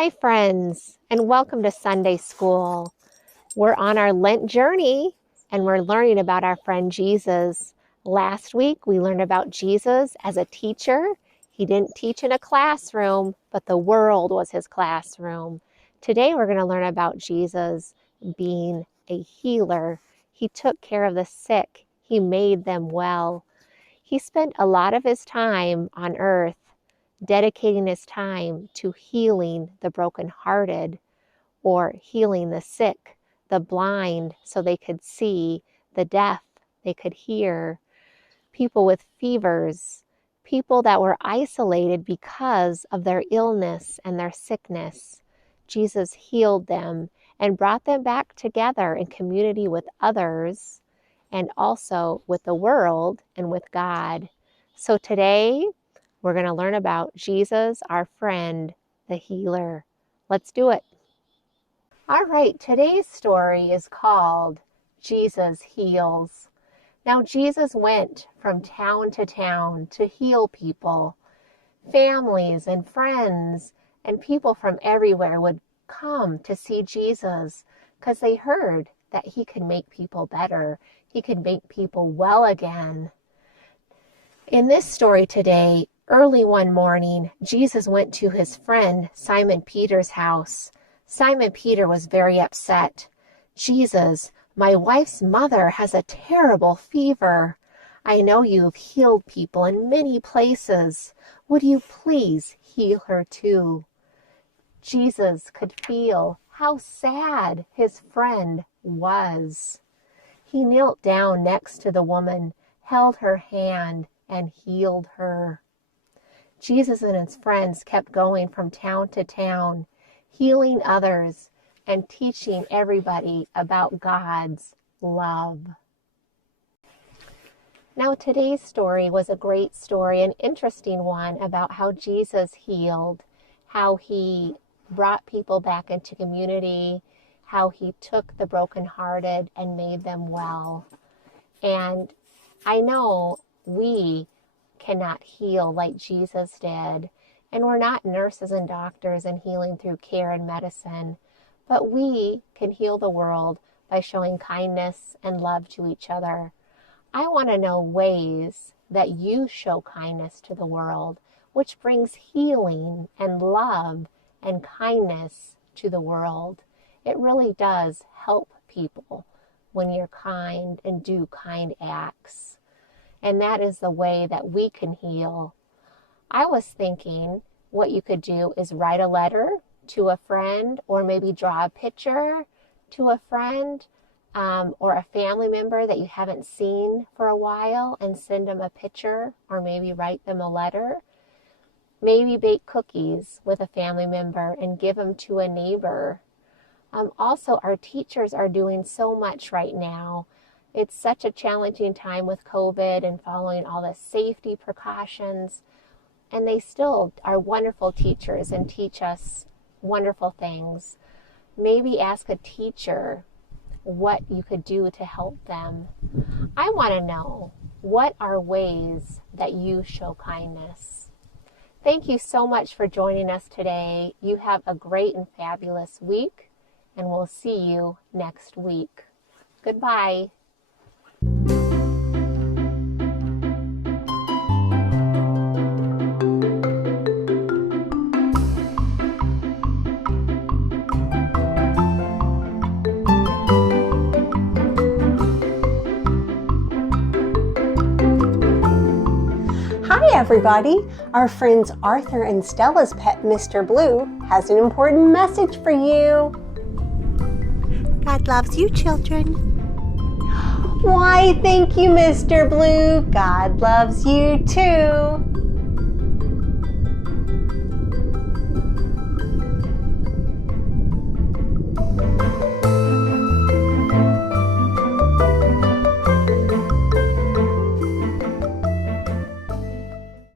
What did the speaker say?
Hi, friends, and welcome to Sunday School. We're on our Lent journey, and we're learning about our friend Jesus. Last week, we learned about Jesus as a teacher. He didn't teach in a classroom, but the world was his classroom. Today, we're going to learn about Jesus being a healer. He took care of the sick. He made them well. He spent a lot of his time on earth dedicating his time to healing the brokenhearted, or healing the sick, the blind so they could see, the deaf they could hear, people with fevers, people that were isolated because of their illness and their sickness. Jesus healed them and brought them back together in community with others and also with the world and with God. So today, we're going to learn about Jesus, our friend, the healer. Let's do it. All right, today's story is called Jesus Heals. Now, Jesus went from town to town to heal people. Families and friends and people from everywhere would come to see Jesus because they heard that he could make people better. He could make people well again. In this story today, early one morning, Jesus went to his friend Simon Peter's house. Simon Peter was very upset. Jesus, my wife's mother has a terrible fever. I know you've healed people in many places. Would you please heal her too? Jesus could feel how sad his friend was. He knelt down next to the woman, held her hand, and healed her. Jesus and his friends kept going from town to town, healing others and teaching everybody about God's love. Now, today's story was a great story, an interesting one about how Jesus healed, how he brought people back into community, how he took the brokenhearted and made them well. And I know we cannot heal like Jesus did. And we're not nurses and doctors and healing through care and medicine. But we can heal the world by showing kindness and love to each other. I want to know ways that you show kindness to the world, which brings healing and love and kindness to the world. It really does help people when you're kind and do kind acts. And that is the way that we can heal. I was thinking what you could do is write a letter to a friend, or maybe draw a picture to a friend or a family member that you haven't seen for a while and send them a picture, or maybe write them a letter. Maybe bake cookies with a family member and give them to a neighbor. Also, our teachers are doing so much right now. It's such a challenging time with COVID and following all the safety precautions. And they still are wonderful teachers and teach us wonderful things. Maybe ask a teacher what you could do to help them. I want to know, what are ways that you show kindness? Thank you so much for joining us today. You have a great and fabulous week, and we'll see you next week. Goodbye. Hi everybody! Our friends Arthur and Stella's pet Mr. Blue has an important message for you. God loves you, children. Why, thank you, Mr. Blue. God loves you too.